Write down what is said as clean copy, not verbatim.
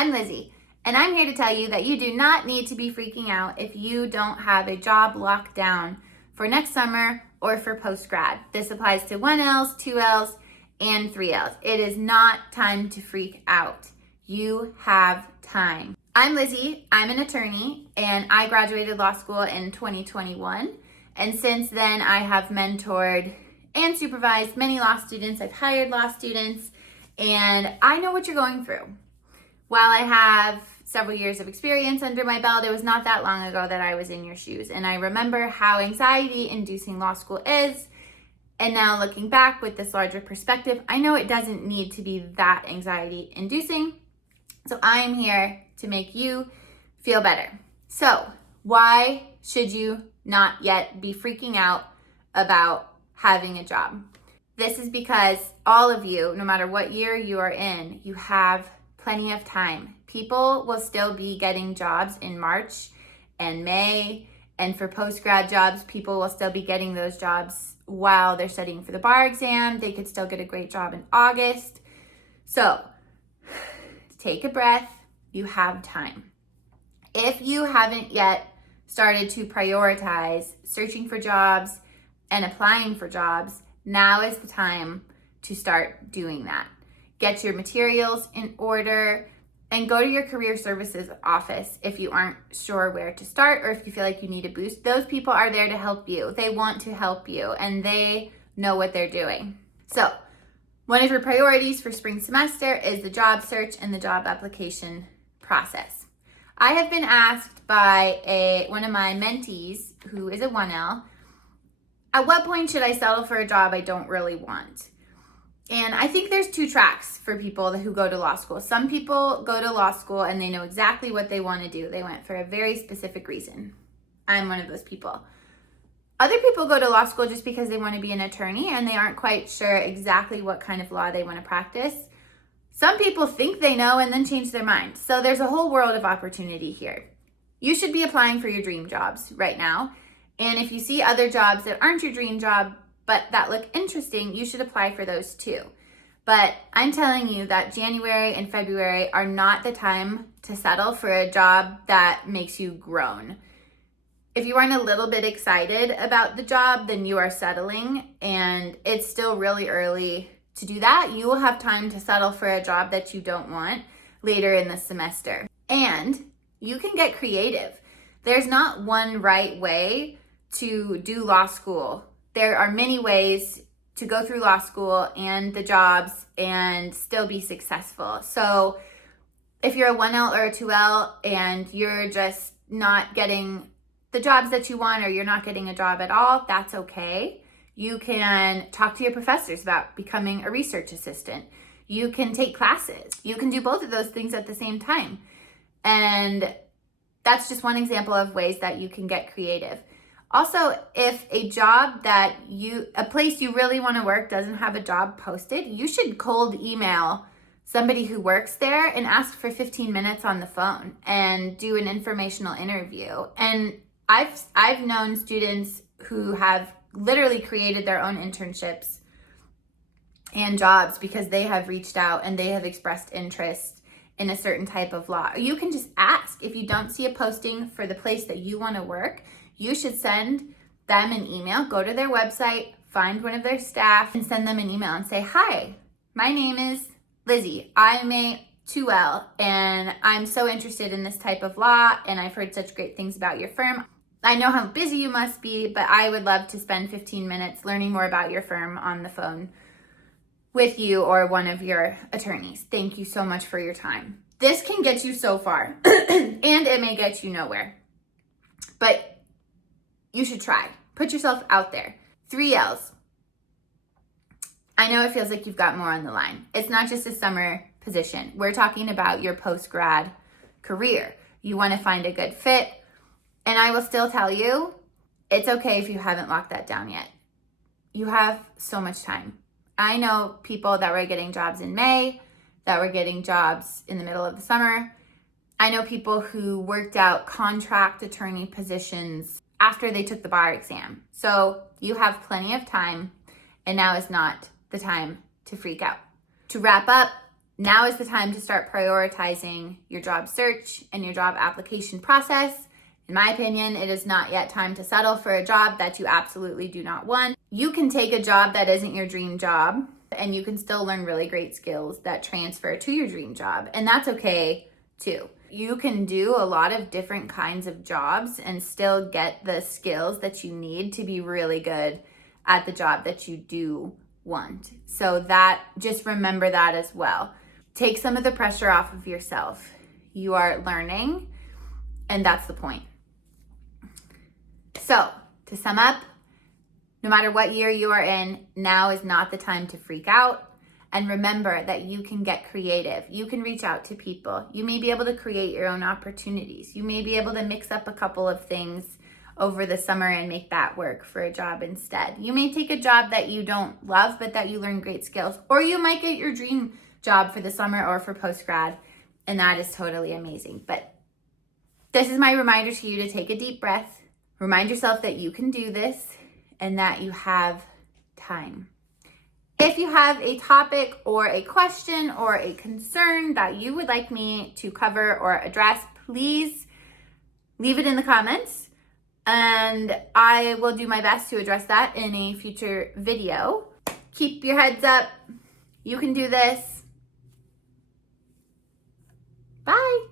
I'm Lizzie, and I'm here to tell you that you do not need to be freaking out if you don't have a job locked down for next summer or for post-grad. This applies to 1Ls, 2Ls, and 3Ls. It is not time to freak out. You have time. I'm Lizzie, I'm an attorney, and I graduated law school in 2021. And since then, I have mentored and supervised many law students. I've hired law students, and I know what you're going through. While I have several years of experience under my belt, it was not that long ago that I was in your shoes. And I remember how anxiety-inducing law school is. And now looking back with this larger perspective, I know it doesn't need to be that anxiety-inducing. So I am here to make you feel better. So why should you not yet be freaking out about having a job? This is because all of you, no matter what year you are in, you have plenty of time. People will still be getting jobs in March and May, and for post-grad jobs, people will still be getting those jobs while they're studying for the bar exam. They could still get a great job in August. So take a breath. You have time. If you haven't yet started to prioritize searching for jobs and applying for jobs, now is the time to start doing that. Get your materials in order and go to your career services office if you aren't sure where to start or if you feel like you need a boost. Those people are there to help you. They want to help you and they know what they're doing. So one of your priorities for spring semester is the job search and the job application process. I have been asked by one of my mentees, who is a 1L, at what point should I settle for a job I don't really want? And I think there's two tracks for people who go to law school. Some people go to law school and they know exactly what they want to do. They went for a very specific reason. I'm one of those people. Other people go to law school just because they want to be an attorney and they aren't quite sure exactly what kind of law they want to practice. Some people think they know and then change their mind. So there's a whole world of opportunity here. You should be applying for your dream jobs right now. And if you see other jobs that aren't your dream job, but that look interesting, you should apply for those too. But I'm telling you that January and February are not the time to settle for a job that makes you groan. If you aren't a little bit excited about the job, then you are settling, and it's still really early to do that. You will have time to settle for a job that you don't want later in the semester. And you can get creative. There's not one right way to do law school. There are many ways to go through law school and the jobs and still be successful. So if you're a 1L or a 2L and you're just not getting the jobs that you want, or you're not getting a job at all, that's okay. You can talk to your professors about becoming a research assistant. You can take classes. You can do both of those things at the same time. And that's just one example of ways that you can get creative. Also, if a place you really want to work doesn't have a job posted, you should cold email somebody who works there and ask for 15 minutes on the phone and do an informational interview. And I've known students who have literally created their own internships and jobs because they have reached out and they have expressed interest in a certain type of law. You can just ask. If you don't see a posting for the place that you want to work, you should send them an email, go to their website, find one of their staff, and send them an email and say, hi, my name is Lizzie. I'm a 2L, and I'm so interested in this type of law, and I've heard such great things about your firm. I know how busy you must be, but I would love to spend 15 minutes learning more about your firm on the phone with you or one of your attorneys. Thank you so much for your time. This can get you so far, and it may get you nowhere, but you should try. Put yourself out there. 3Ls. I know it feels like you've got more on the line. It's not just a summer position. We're talking about your post-grad career. You want to find a good fit. And I will still tell you, it's okay if you haven't locked that down yet. You have so much time. I know people that were getting jobs in May, that were getting jobs in the middle of the summer. I know people who worked out contract attorney positions after they took the bar exam. So you have plenty of time, and now is not the time to freak out. To wrap up, Now is the time to start prioritizing your job search and your job application process. In my opinion, it is not yet time to settle for a job that you absolutely do not want. You can take a job that isn't your dream job, and you can still learn really great skills that transfer to your dream job. And that's okay too. You can do a lot of different kinds of jobs and still get the skills that you need to be really good at the job that you do want. So that, just remember that as well. Take some of the pressure off of yourself. You are learning, and that's the point. So, to sum up, no matter what year you are in, now is not the time to freak out. And remember that you can get creative. You can reach out to people. You may be able to create your own opportunities. You may be able to mix up a couple of things over the summer and make that work for a job instead. You may take a job that you don't love, but that you learn great skills. Or you might get your dream job for the summer or for post-grad, and that is totally amazing. But this is my reminder to you to take a deep breath. Remind yourself that you can do this and that you have time. If you have a topic or a question or a concern that you would like me to cover or address, please leave it in the comments, and I will do my best to address that in a future video. Keep your heads up. You can do this. Bye.